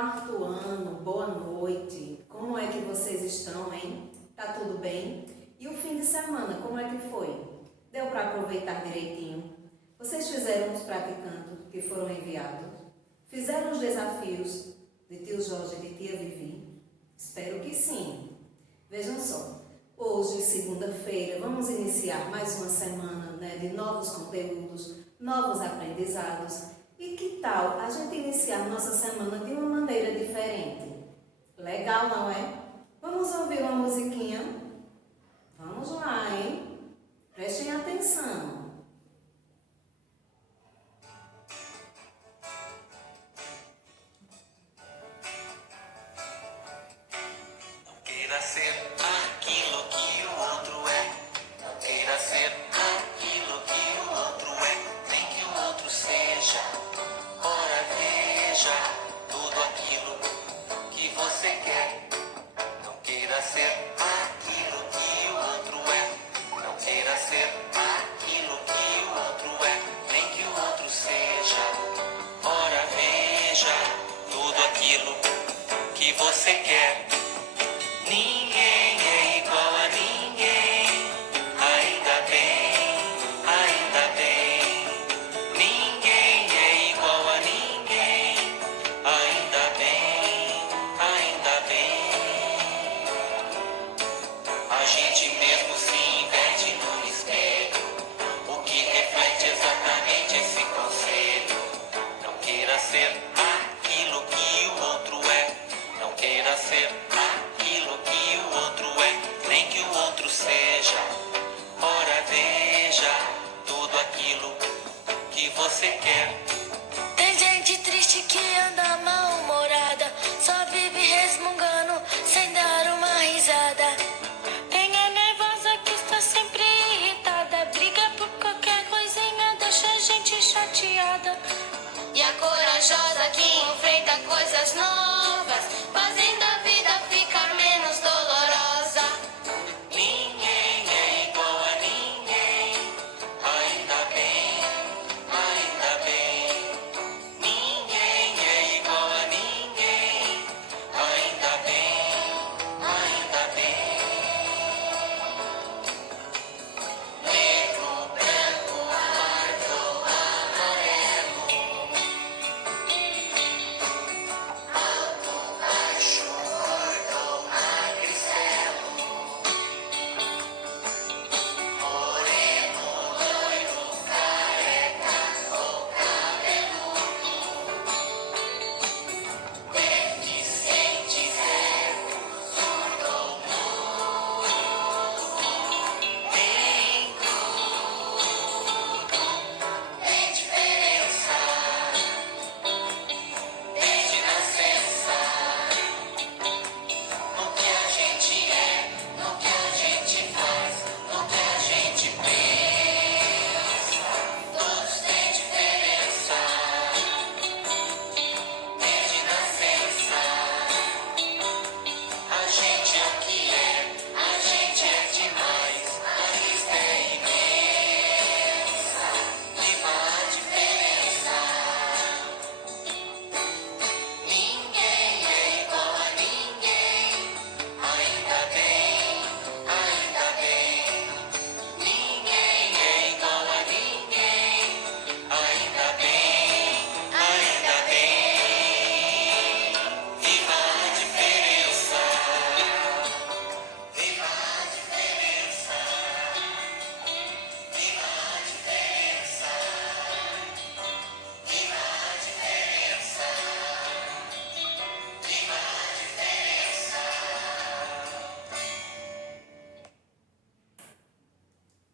Quarto ano, boa noite. Como é que vocês estão, hein? Tá tudo bem? E o fim de semana, como é que foi? Deu para aproveitar direitinho? Vocês fizeram os praticantes que foram enviados? Fizeram os desafios de tio Jorge e de tia Vivi? Espero que sim. Vejam só, hoje, segunda-feira, vamos iniciar mais uma semana, de novos conteúdos, novos aprendizados. E que tal a gente iniciar nossa semana de uma maneira diferente? Legal, não é? Vamos ouvir uma musiquinha? Vamos lá, hein? Prestem atenção. Não queira ser aquilo que o outro é. Não queira ser aquilo que o outro é. Nem que o outro seja. Ora veja tudo aquilo que você quer. Não queira ser aquilo que o outro é. Não queira ser aquilo que o outro é. Nem que o outro seja. Ora veja tudo aquilo que você quer. Ninguém é igual a ninguém. Ainda bem, ainda bem. Ninguém é igual a ninguém. Ainda bem, ainda bem. A gente mesmo se inverte no espelho, o que reflete exatamente esse conselho. Não queira ser aquilo que o outro é. Não queira ser aquilo que o outro é, nem que o outro seja. Ora veja tudo aquilo que você quer. Tem gente triste que anda mal-humorada, só vive resmungando sem dar uma risada. Tem a nervosa que está sempre irritada, briga por qualquer coisinha, deixa a gente chateada. E a corajosa que enfrenta coisas novas, fazendo a vida ficar menos dolorosa. Ninguém é igual a ninguém. Ainda bem, ainda bem. Ninguém é igual a ninguém. Ainda bem, ainda bem. Negro, branco, pardo, amarelo. Alto, baixo, gordo, magricelo. Moreno, loiro, careca ou cabeludo. Deficiente, cego, surdo ou mudo. Nem tudo tem diferença. Desde nascença, no que a gente é, no que a gente faz, no que a gente pensa, todos têm diferença. Desde nascença, a gente é o que é, a gente é demais, a lista é imensa. Viva a diferença. Ninguém é igual a ninguém. Ainda bem, ainda bem. Ninguém é igual a ninguém. Ainda bem, ainda bem. Viva a diferença. Viva a diferença. Viva a diferença. Viva a diferença. Viva a diferença.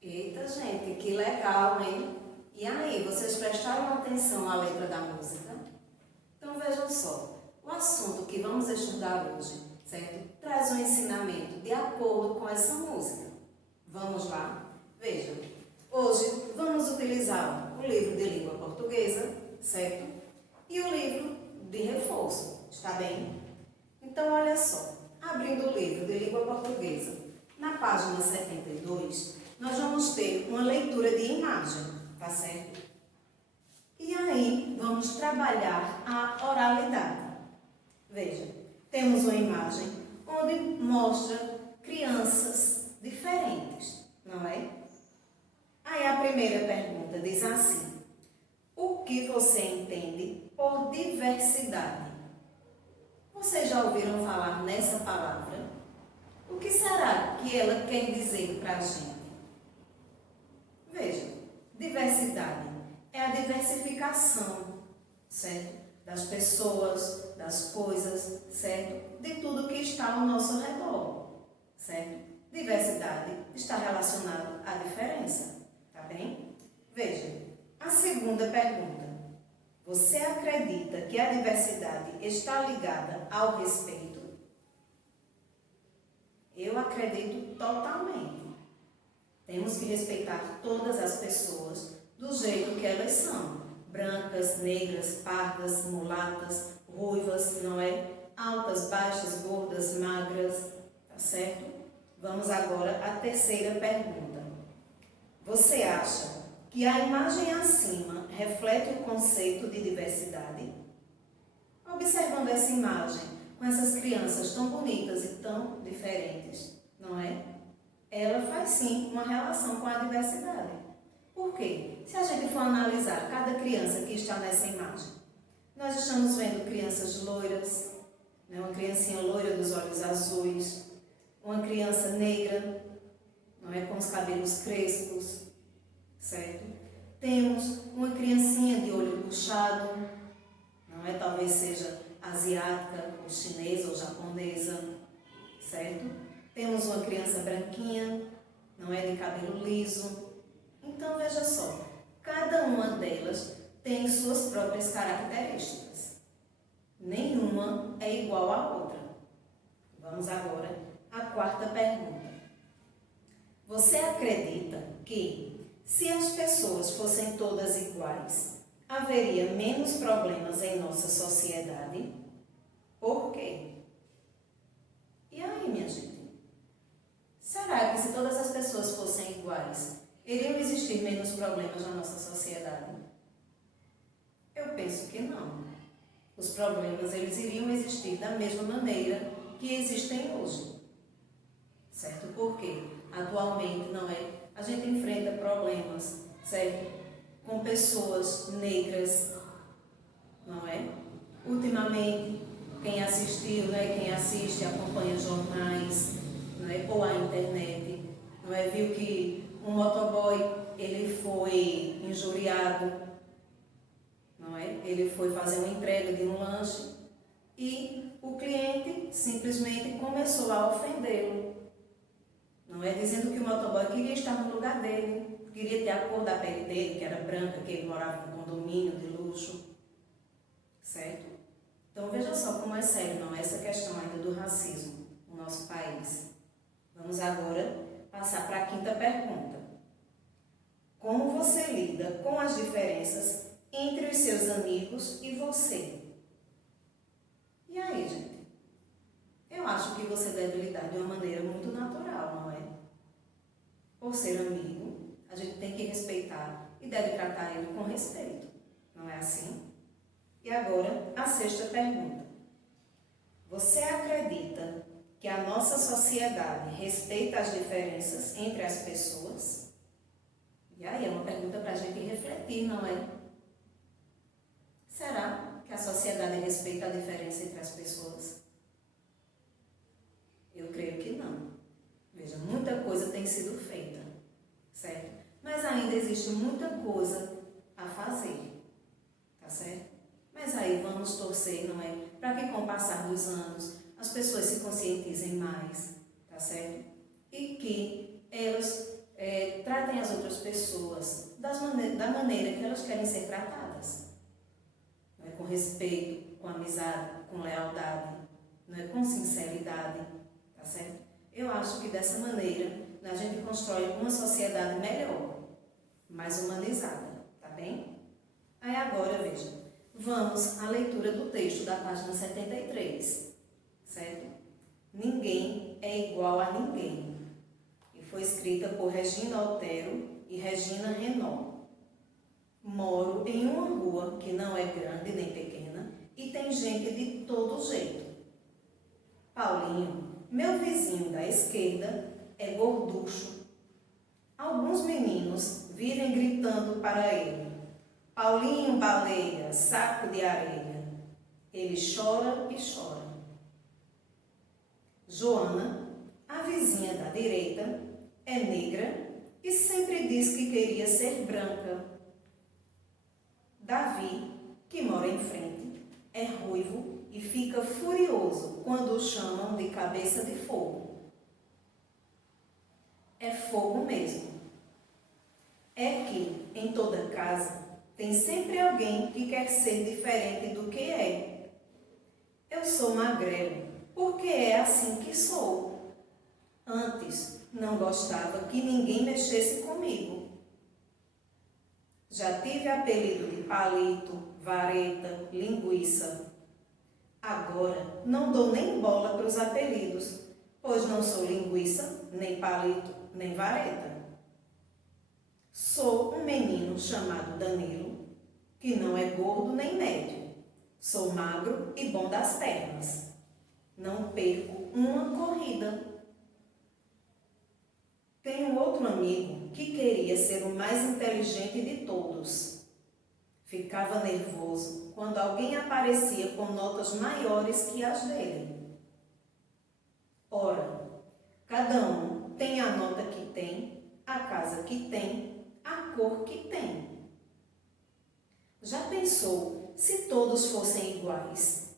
Eita, gente, que legal, hein? E aí, vocês prestaram atenção à letra da música? Então vejam só, o assunto que vamos estudar hoje, certo? Traz um ensinamento de acordo com essa música. Vamos lá? Vejam, hoje vamos utilizar o livro de língua portuguesa, certo? E o livro de reforço, está bem? Então, olha só, abrindo o livro de língua portuguesa, na página 72, nós vamos ter uma leitura de imagem, tá certo? E aí, vamos trabalhar a oralidade. Veja, temos uma imagem onde mostra crianças diferentes, não é? Aí a primeira pergunta diz assim: o que você entende por diversidade? Vocês já ouviram falar nessa palavra? O que será que ela quer dizer para a gente? Veja, diversidade é a diversificação, certo? Das pessoas, das coisas, certo? De tudo que está ao nosso redor, certo? Diversidade está relacionada à diferença, tá bem? Veja, a segunda pergunta. Você acredita que a diversidade está ligada ao respeito? Eu acredito totalmente. Temos que respeitar todas as pessoas do jeito que elas são. Brancas, negras, pardas, mulatas, ruivas, não é? Altas, baixas, gordas, magras, tá certo? Vamos agora à terceira pergunta. Você acha que a imagem acima reflete o conceito de diversidade? Observando essa imagem, com essas crianças tão bonitas e tão diferentes, não é? Ela faz sim uma relação com a diversidade. Por quê? Se a gente for analisar cada criança que está nessa imagem, nós estamos vendo crianças loiras, né? Uma criancinha loira dos olhos azuis, uma criança negra, não é? Com os cabelos crespos, certo? Temos uma criancinha de olho puxado, não é? Talvez seja asiática, ou chinesa, ou japonesa, certo? Temos uma criança branquinha, não é? De cabelo liso. Então, veja só, cada uma delas tem suas próprias características. Nenhuma é igual à outra. Vamos agora à quarta pergunta. Você acredita que, se as pessoas fossem todas iguais, haveria menos problemas em nossa sociedade? Por quê? E aí, minha gente? Será que se todas as pessoas fossem iguais, iriam existir menos problemas na nossa sociedade? Eu penso que não. Os problemas, eles iriam existir da mesma maneira que existem hoje. Certo? Porque atualmente, não é? A gente enfrenta problemas, certo? Com pessoas negras, não é? Ultimamente, quem assistiu, né? Quem assiste, acompanha jornais, não é? Ou a internet, não é? Viu que um motoboy, ele foi injuriado, não é? Ele foi fazer uma entrega de um lanche e o cliente simplesmente começou a ofendê-lo, não é? Dizendo que o motoboy queria estar no lugar dele, queria ter a cor da pele dele, que era branca, que ele morava num condomínio de luxo, certo? Então veja só como é sério, não é? Essa questão ainda do racismo no nosso país. Vamos agora passar para a quinta pergunta. Como você lida com as diferenças entre os seus amigos e você? E aí, gente? Eu acho que você deve lidar de uma maneira muito natural, não é? Por ser amigo, a gente tem que respeitar e deve tratar ele com respeito, não é assim? E agora, a sexta pergunta. Você acredita que a nossa sociedade respeita as diferenças entre as pessoas? E aí é uma pergunta para a gente refletir, não é? Será que a sociedade respeita a diferença entre as pessoas? Eu creio que não. Veja, muita coisa tem sido feita, certo? Mas ainda existe muita coisa a fazer, tá certo? Mas aí vamos torcer, não é? Para que com o passar dos anos as pessoas se conscientizem mais, tá certo? E que elas tratem as outras pessoas da maneira que elas querem ser tratadas. Não é? Com respeito, com amizade, com lealdade, não é? Com sinceridade, tá certo? Eu acho que dessa maneira a gente constrói uma sociedade melhor, mais humanizada, tá bem? Aí agora, veja, vamos à leitura do texto da página 73, certo? Ninguém é igual a ninguém. E foi escrita por Regina Otero e Regina Renault. Moro em uma rua que não é grande nem pequena e tem gente de todo jeito. Paulinho, meu vizinho da esquerda, é gorducho. Alguns meninos vivem gritando para ele: Paulinho, baleia, saco de areia. Ele chora e chora. Joana, a vizinha da direita, é negra e sempre diz que queria ser branca. Davi, que mora em frente, é ruivo e fica furioso quando o chamam de cabeça de fogo. É fogo mesmo. É que, em toda casa, tem sempre alguém que quer ser diferente do que é. Eu sou magrelo, porque é assim que sou. Antes, não gostava que ninguém mexesse comigo. Já tive apelido de palito, vareta, linguiça. Agora, não dou nem bola para os apelidos, pois não sou linguiça, nem palito, nem vareta. Sou um menino chamado Danilo, que não é gordo nem médio. Sou magro e bom das pernas. Não perco uma corrida. Tenho outro amigo que queria ser o mais inteligente de todos. Ficava nervoso quando alguém aparecia com notas maiores que as dele. Ora, cada um tem a nota que tem, a casa que tem, a cor que tem. Já pensou se todos fossem iguais?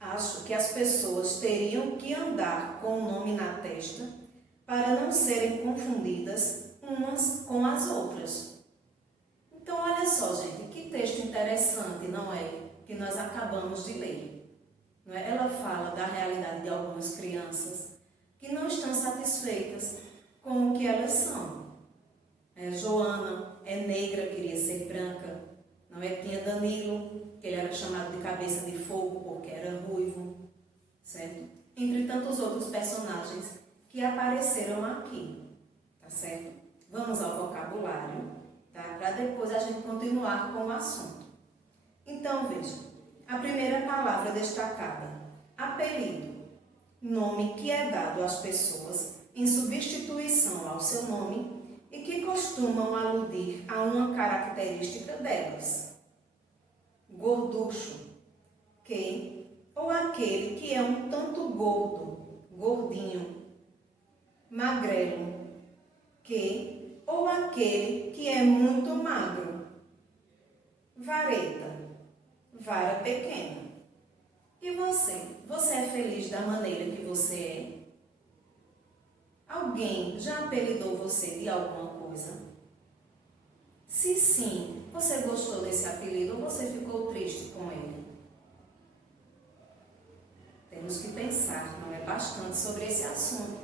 Acho que as pessoas teriam que andar com o nome na testa para não serem confundidas umas com as outras. Então, olha só, gente, que texto interessante, não é? Que nós acabamos de ler. Não é? Ela fala da realidade de algumas crianças que não estão satisfeitas com o que elas são. Joana é negra, queria ser branca. Não é? Tinha Danilo, que ele era chamado de cabeça de fogo porque era ruivo, certo? Entre tantos outros personagens que apareceram aqui, tá certo? Vamos ao vocabulário, tá? Para depois a gente continuar com o assunto. Então, veja, a primeira palavra destacada, apelido, nome que é dado às pessoas em substituição ao seu nome e que costumam aludir a uma característica delas. Gorducho, que ou aquele que é um tanto gordo, gordinho. Magrelo, que ou aquele que é muito magro. Vareta, vara pequena. E você? Você é feliz da maneira que você é? Alguém já apelidou você de alguma coisa? Se sim, você gostou desse apelido ou você ficou triste com ele? Temos que pensar, não é, bastante sobre esse assunto.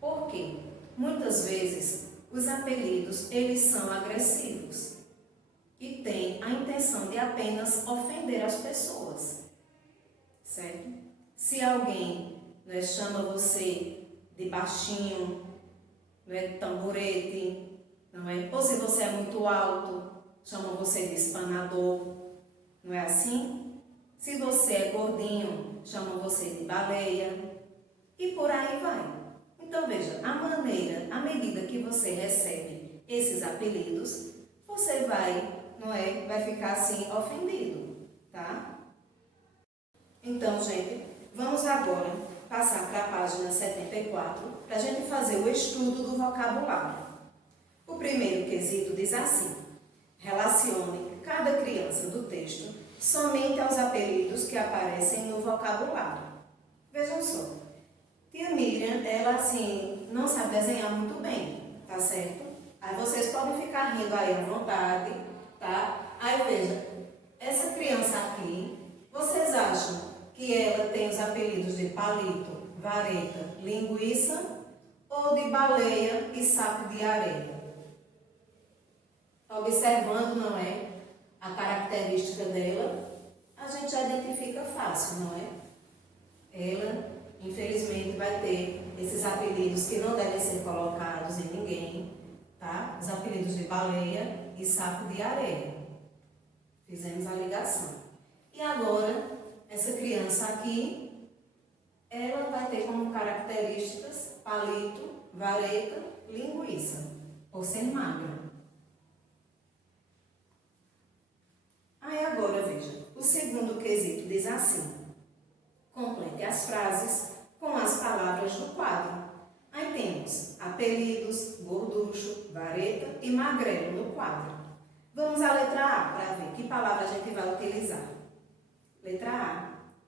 Por quê? Muitas vezes os apelidos, eles são agressivos e têm a intenção de apenas ofender as pessoas, certo? Se alguém, né, chama você de baixinho, não é, tamborete, não é? Ou se você é muito alto, chamam você de espanador, não é assim? Se você é gordinho, chamam você de baleia e por aí vai. Então veja, à medida que você recebe esses apelidos, você vai, não é, vai ficar assim ofendido, tá? Então, gente, vamos agora passar para a página 74 para a gente fazer o estudo do vocabulário. O primeiro quesito diz assim: relacione cada criança do texto somente aos apelidos que aparecem no vocabulário. Vejam só, tia Miriam, ela assim, não sabe desenhar muito bem, tá certo? Aí vocês podem ficar rindo aí à vontade, tá? Aí veja, essa criança aqui, vocês acham que ela tem os apelidos de palito, vareta, linguiça ou de baleia e saco de areia? Observando, não é, a característica dela, a gente já identifica fácil, não é? Ela, infelizmente, vai ter esses apelidos que não devem ser colocados em ninguém, tá? Os apelidos de baleia e saco de areia. Fizemos a ligação. E agora, essa criança aqui, ela vai ter como características palito, vareta, linguiça, por ser magra. Aí agora veja, o segundo quesito diz assim: complete as frases com as palavras do quadro. Aí temos apelidos, gorducho, vareta e magrelo no quadro. Vamos à letra A para ver que palavra a gente vai utilizar. Letra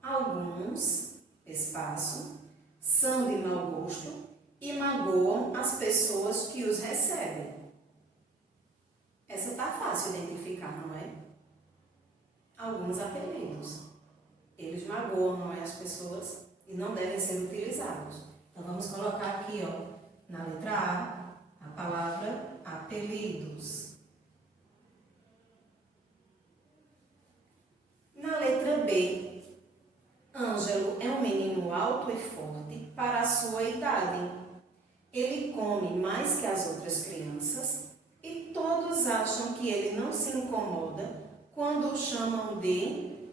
A. Alguns, espaço, são de mau gosto e magoam as pessoas que os recebem. Essa está fácil identificar, não é? Alguns apelidos. Eles magoam, não é, as pessoas e não devem ser utilizados. Então vamos colocar aqui, ó, na letra A palavra apelidos. Na letra B, Ângelo é um menino alto e forte para a sua idade. Ele come mais que as outras crianças e todos acham que ele não se incomoda quando o chamam de...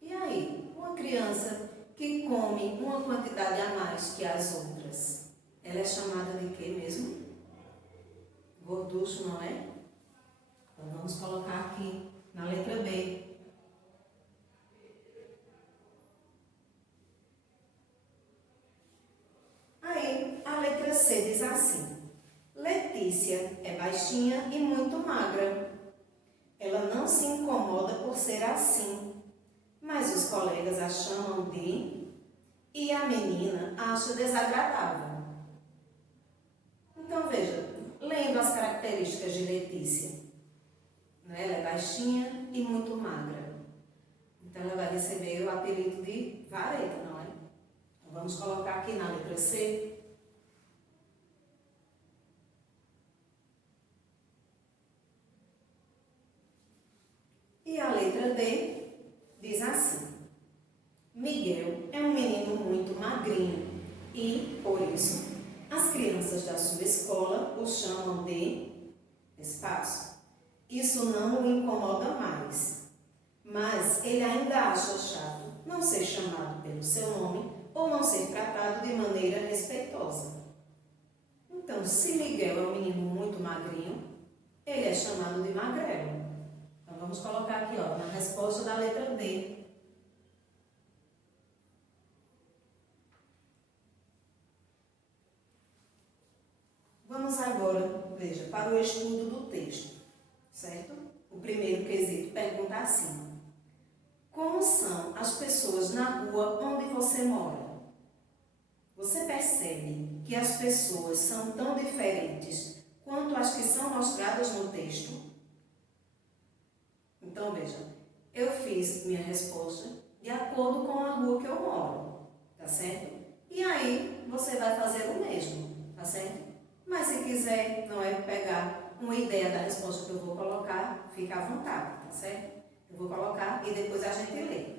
E aí, uma criança que come uma quantidade a mais que as outras, ela é chamada de quê mesmo? Gorducho, não é? Então vamos colocar aqui na letra B. Aí, a letra C diz assim: Letícia é baixinha e muito magra. Ela não se incomoda por ser assim, mas os colegas a chamam de... E a menina acha desagradável. Então, veja, lendo as características de Letícia. Ela é baixinha e muito magra. Então, ela vai receber o apelido de vareta, não é? Então, vamos colocar aqui na letra C. E a letra D diz assim: Miguel é um menino muito magrinho e, por isso, as crianças da sua escola o chamam de espaço. Isso não o incomoda mais, mas ele ainda acha chato não ser chamado pelo seu nome ou não ser tratado de maneira respeitosa. Então, se Miguel é um menino muito magrinho, ele é chamado de magrelo. Então, vamos colocar aqui, ó, na resposta da letra D. Vamos agora, veja, para o estudo do texto, certo? O primeiro quesito pergunta assim: como são as pessoas na rua onde você mora? Você percebe que as pessoas são tão diferentes quanto as que são mostradas no texto? Então, veja, eu fiz minha resposta de acordo com a rua que eu moro, tá certo? E aí, você vai fazer o mesmo, tá certo? Mas se quiser, não é, pegar uma ideia da resposta que eu vou colocar, fica à vontade, tá certo? Eu vou colocar e depois a gente lê.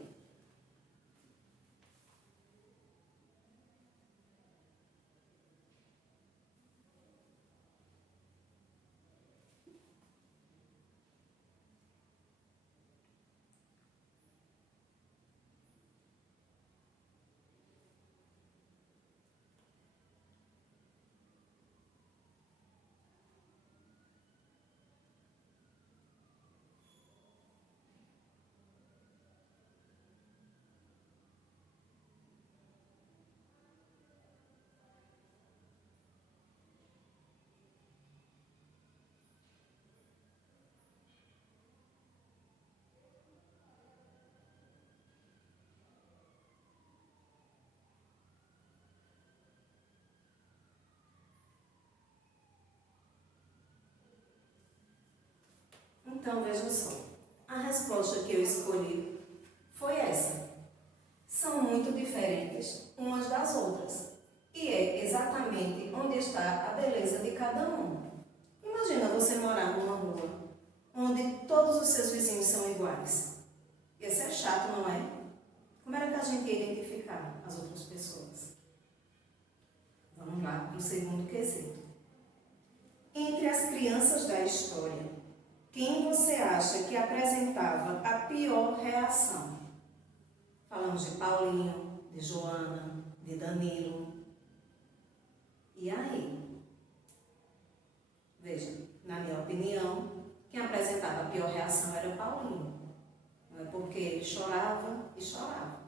Então, veja só, a resposta que eu escolhi foi essa. São muito diferentes umas das outras. E é exatamente onde está a beleza de cada um. Imagina você morar numa rua onde todos os seus vizinhos são iguais. Ia ser chato, não é? Como era que a gente ia identificar as outras pessoas? Vamos lá para o segundo quesito. Entre as crianças da história, quem você acha que apresentava a pior reação? Falamos de Paulinho, de Joana, de Danilo. E aí? Veja, na minha opinião, quem apresentava a pior reação era Paulinho. Não é porque ele chorava e chorava.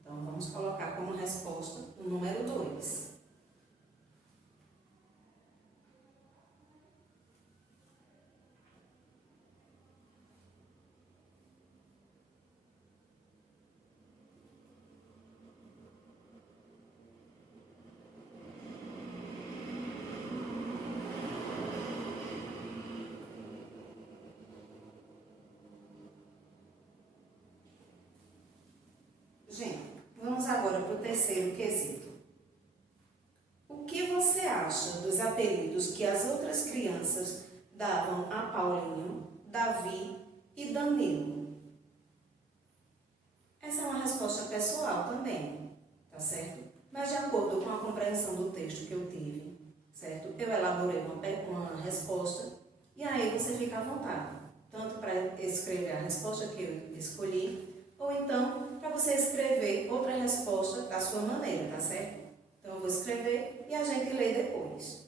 Então, vamos colocar como resposta o número 2. Gente, vamos agora para o terceiro quesito. O que você acha dos apelidos que as outras crianças davam a Paulinho, Davi e Danilo? Essa é uma resposta pessoal também, tá certo? Mas de acordo com a compreensão do texto que eu tive, certo? Eu elaborei uma resposta e aí você fica à vontade, tanto para escrever a resposta que eu escolhi, ou então para você escrever outra resposta da sua maneira, tá certo? Então eu vou escrever e a gente lê depois.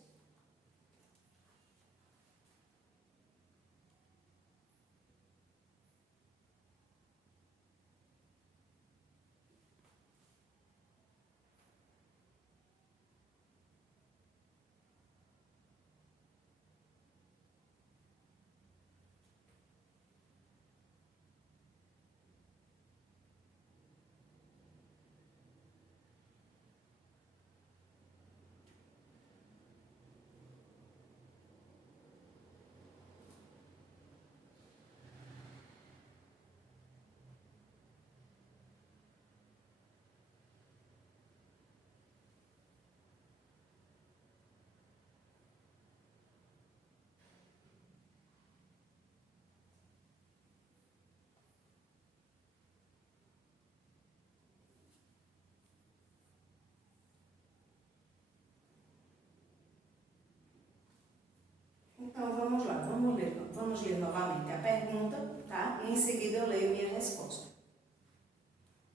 Então vamos lá, vamos ler novamente a pergunta, tá? E em seguida eu leio minha resposta.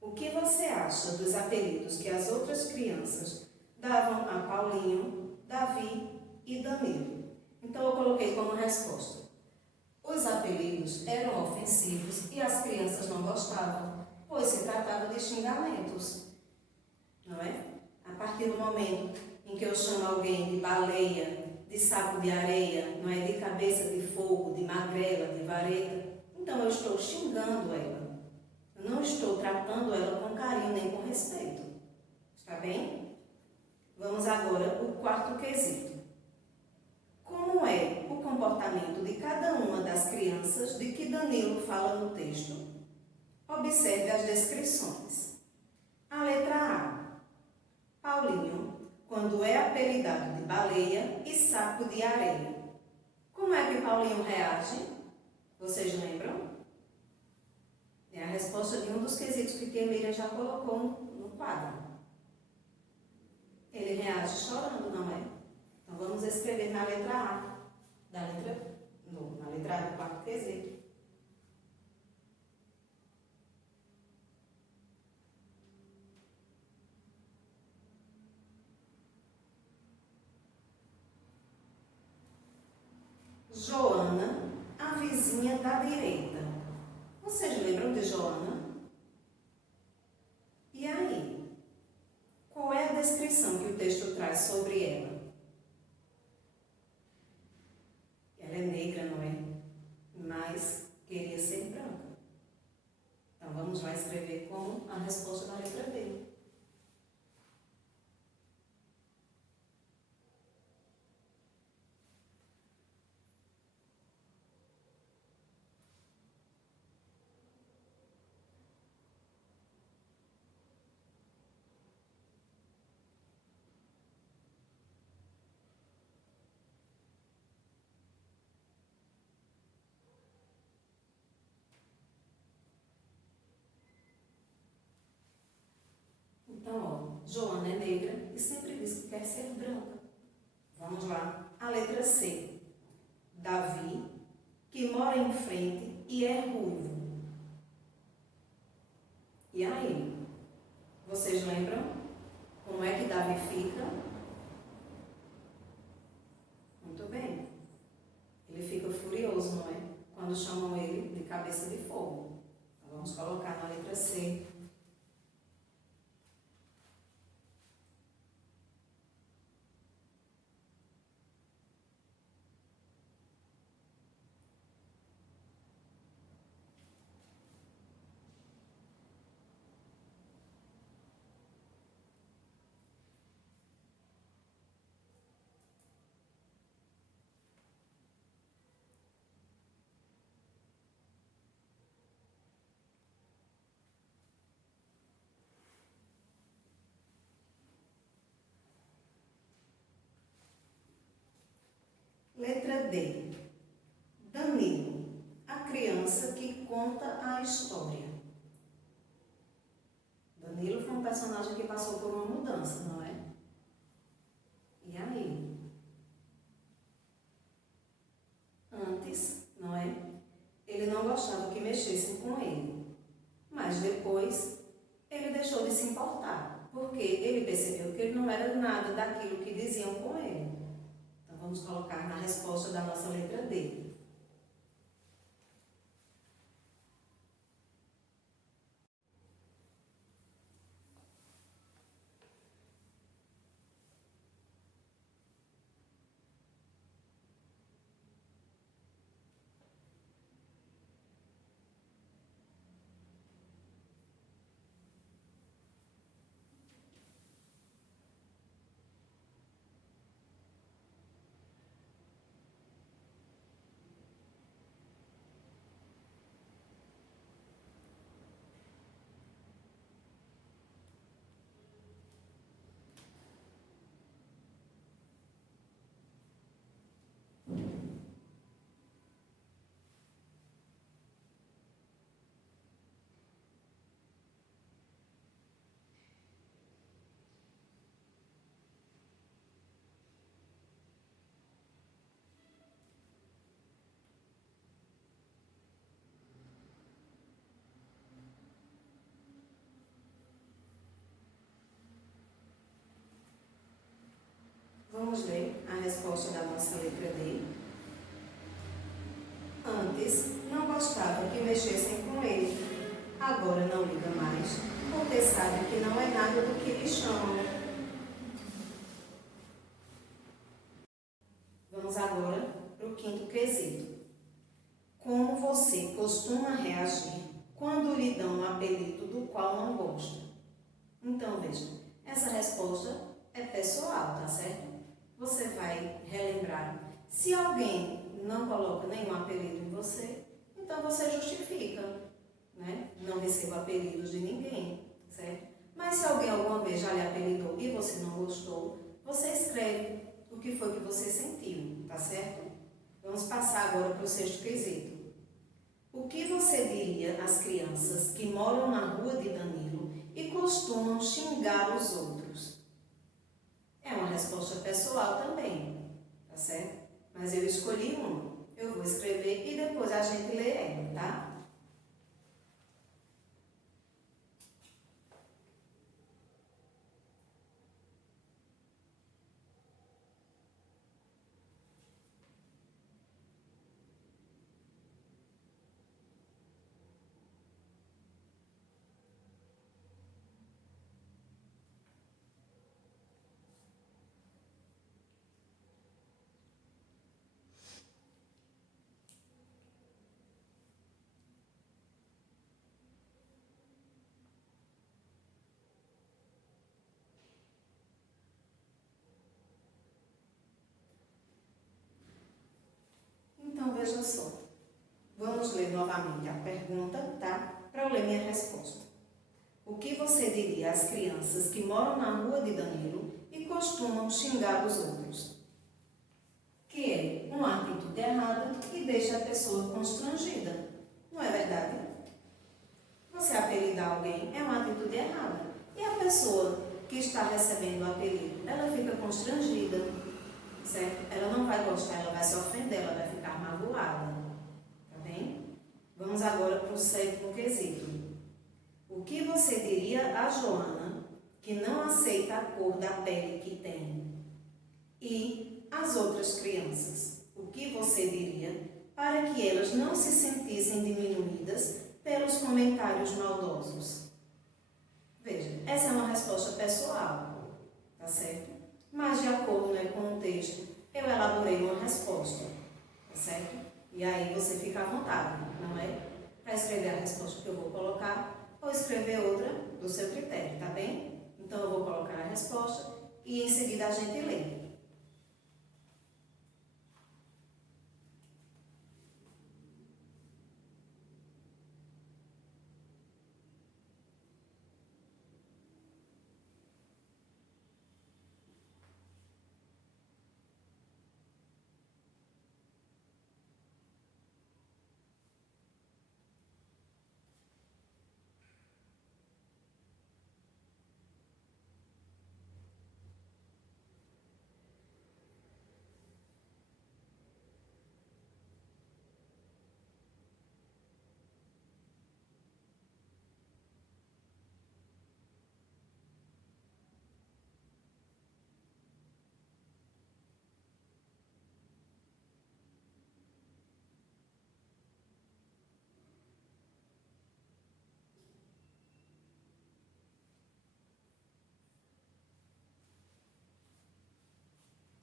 O que você acha dos apelidos que as outras crianças davam a Paulinho, Davi e Danilo? Então eu coloquei como resposta. Os apelidos eram ofensivos e as crianças não gostavam, pois se tratava de xingamentos, não é? A partir do momento em que eu chamo alguém de baleia, de saco de areia, não é? De cabeça de fogo, de magrela, de vareta, então eu estou xingando ela. Eu não estou tratando ela com carinho nem com respeito. Está bem? Vamos agora ao quarto quesito. Como é o comportamento de cada uma das crianças de que Danilo fala no texto? Observe as descrições. A letra A. Paulinho, quando é apelidado de baleia e saco de areia. Como é que Paulinho reage? Vocês lembram? É a resposta de um dos quesitos que a Miriam já colocou no quadro. Ele reage chorando, não é? Então vamos escrever na letra A, na letra A do quarto quesito. Joana, a vizinha da direita. Vocês lembram de Joana? E aí? Qual é a descrição que o texto traz sobre ela? Ela é negra, não é? Mas queria ser branca. Então vamos lá escrever como a resposta da letra B. Então, ó, Joana é negra e sempre diz que quer ser branca. Vamos lá. A letra C. Davi, que que mora em frente e é ruivo. E aí? Vocês lembram como é que Davi fica? Muito bem. Ele fica furioso, não é? Quando chamam ele de cabeça de fogo. Então, vamos colocar na letra C. Letra D. Danilo, a criança que conta a história. Danilo foi um personagem que passou por uma mudança, não é? E aí? Antes, não é? Ele não gostava que mexessem com ele. Mas depois, ele deixou de se importar, porque ele percebeu que ele não era nada daquilo que diziam com ele. Então, vamos colocar na resposta da nossa letra D. Vamos ler a resposta da nossa letra D. Antes, não gostava que mexessem com ele. Agora não liga mais, porque sabe que não é nada do que lhe chamam. Vamos agora para o quinto quesito. Como você costuma reagir quando lhe dão um apelido do qual não gosta? Então, veja, essa resposta é pessoal, tá certo? Você vai relembrar. Se alguém não coloca nenhum apelido em você, então você justifica, né? Não receba apelidos de ninguém, certo? Mas se alguém alguma vez já lhe apelidou e você não gostou, você escreve o que foi que você sentiu, tá certo? Vamos passar agora para o sexto quesito. O que você diria às crianças que moram na rua de Danilo e costumam xingar os outros? É uma resposta pessoal também, tá certo? Mas eu escolhi uma. Eu vou escrever e depois a gente lê ela, tá? Então, veja só. Vamos ler novamente a pergunta, tá? Para eu ler minha resposta. O que você diria às crianças que moram na rua de Danilo e costumam xingar os outros? Que é uma atitude errada e deixa a pessoa constrangida. Não é verdade? Você apelidar alguém é uma atitude errada. E a pessoa que está recebendo o apelido, ela fica constrangida, certo? Ela não vai gostar, ela vai se ofender, ela vai ficar magoada. bem? Vamos agora para o 7º quesito. O que você diria a Joana, que não aceita a cor da pele que tem? E as outras crianças, o que você diria para que elas não se sentissem diminuídas pelos comentários maldosos? Veja, essa é uma resposta pessoal, tá certo? Mas de acordo, né, com o texto, eu elaborei uma resposta, tá certo? E aí você fica à vontade, não é? Para escrever a resposta que eu vou colocar ou escrever outra do seu critério, tá bem? Então eu vou colocar a resposta e em seguida a gente lê.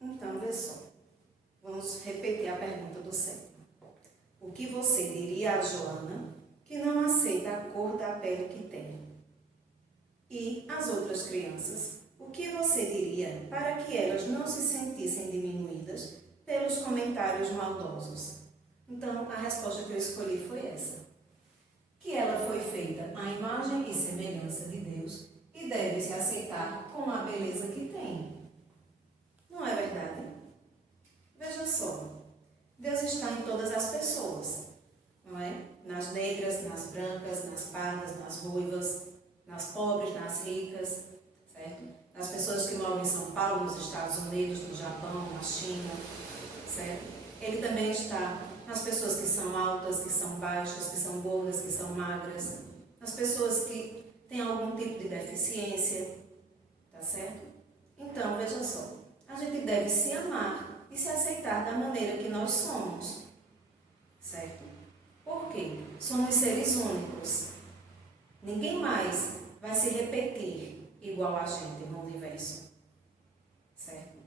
Então, vê só. Vamos repetir a pergunta do 7º. O que você diria a Joana, que não aceita a cor da pele que tem? E as outras crianças, o que você diria para que elas não se sentissem diminuídas pelos comentários maldosos? Então, a resposta que eu escolhi foi essa. Que ela foi feita à imagem e semelhança de Deus e deve se aceitar com a beleza que tem. Não é verdade? Veja só, Deus está em todas as pessoas, não é? Nas negras, nas brancas, nas pardas, nas ruivas, nas pobres, nas ricas, certo? Nas pessoas que moram em São Paulo, nos Estados Unidos, no Japão, na China, certo? Ele também está nas pessoas que são altas, que são baixas, que são gordas, que são magras, nas pessoas que têm algum tipo de deficiência, tá certo? Então, veja só, a gente deve se amar e se aceitar da maneira que nós somos, certo? Por quê? Somos seres únicos. Ninguém mais vai se repetir igual a gente no universo, certo?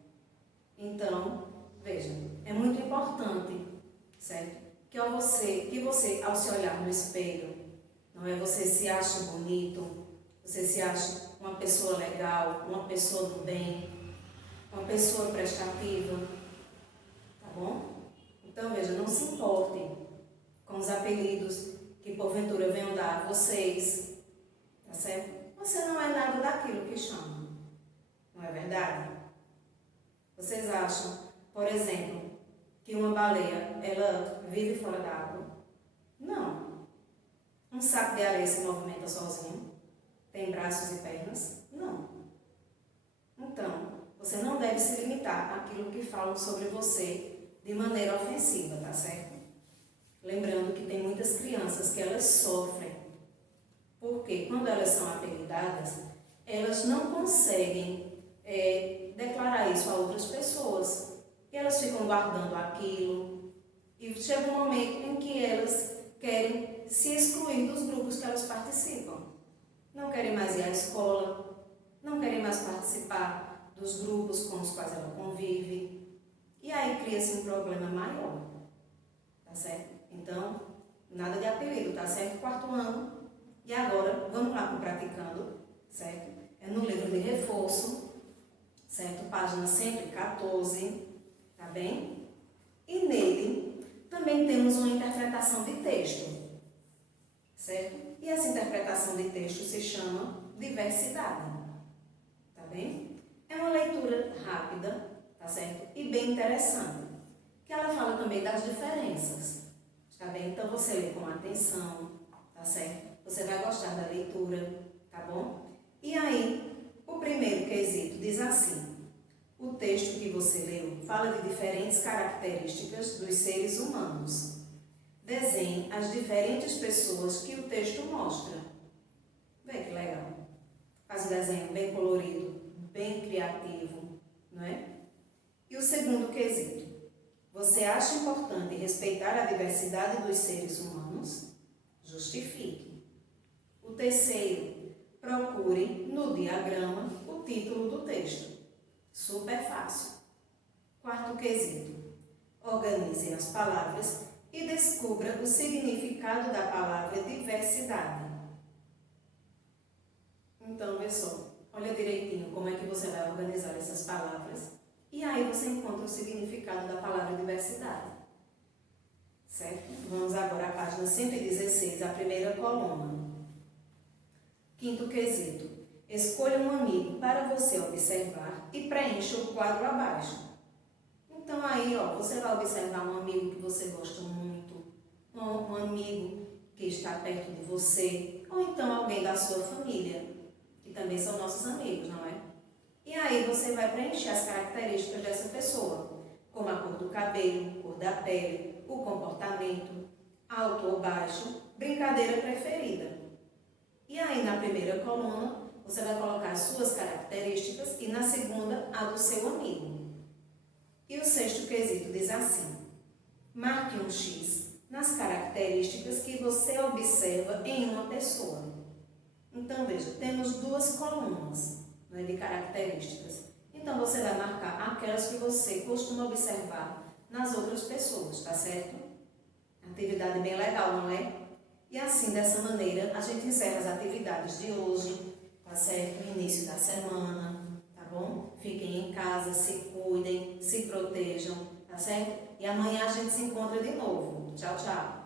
Então, veja, é muito importante, certo? Que você, ao se olhar no espelho, não é? Você se acha bonito, você se acha uma pessoa legal, uma pessoa do bem, uma pessoa prestativa, tá bom? Então, veja, não se importem com os apelidos que porventura venham dar a vocês, tá certo? Você não é nada daquilo que chamam, não é verdade? Vocês acham, por exemplo, que uma baleia, ela vive fora d'água? Não. Um saco de areia se movimenta sozinho? Tem braços e pernas? Não. Então, você não deve se limitar àquilo que falam sobre você de maneira ofensiva, tá certo? Lembrando que tem muitas crianças que elas sofrem, porque quando elas são apelidadas, elas não conseguem declarar isso a outras pessoas. E elas ficam guardando aquilo. E chega um momento em que elas querem se excluir dos grupos que elas participam. Não querem mais ir à escola, não querem mais participar dos grupos com os quais ela convive. E aí cria-se um problema maior, tá certo? Então, nada de apelido, tá certo? 4º ano. E agora, vamos lá para o praticando, certo? É no livro de reforço, certo? Página 114, tá bem? E nele também temos uma interpretação de texto, certo? E essa interpretação de texto se chama diversidade, tá bem? É uma leitura rápida, tá certo? E bem interessante, que ela fala também das diferenças, tá bem? Então você lê com atenção, tá certo? Você vai gostar da leitura, tá bom? E aí, o primeiro quesito diz assim: o texto que você leu fala de diferentes características dos seres humanos. Desenhe as diferentes pessoas que o texto mostra. Vê que legal. Faz um desenho bem colorido, bem criativo, não é? E o segundo quesito. Você acha importante respeitar a diversidade dos seres humanos? Justifique. O terceiro, procure no diagrama o título do texto. Super fácil. Quarto quesito. Organize as palavras e descubra o significado da palavra diversidade. Então, pessoal, olha direitinho como é que você vai organizar essas palavras e aí você encontra o significado da palavra diversidade. Certo? Vamos agora à página 116, a primeira coluna. Quinto quesito. Escolha um amigo para você observar e preencha o quadro abaixo. Então aí, ó, você vai observar um amigo que você gosta muito, um amigo que está perto de você, ou então alguém da sua família, que também são nossos amigos, não é? E aí você vai preencher as características dessa pessoa, como a cor do cabelo, cor da pele, o comportamento, alto ou baixo, brincadeira preferida. E aí na primeira coluna você vai colocar as suas características e na segunda a do seu amigo. E o sexto quesito diz assim: marque um X nas características que você observa em uma pessoa. Então veja, temos duas colunas, né, de características. Então você vai marcar aquelas que você costuma observar nas outras pessoas, tá certo? Atividade bem legal, não é? E assim, dessa maneira, a gente encerra as atividades de hoje, tá certo? No início da semana, tá bom? Fiquem em casa, se cuidem, se protejam, tá certo? E amanhã a gente se encontra de novo. Tchau, tchau!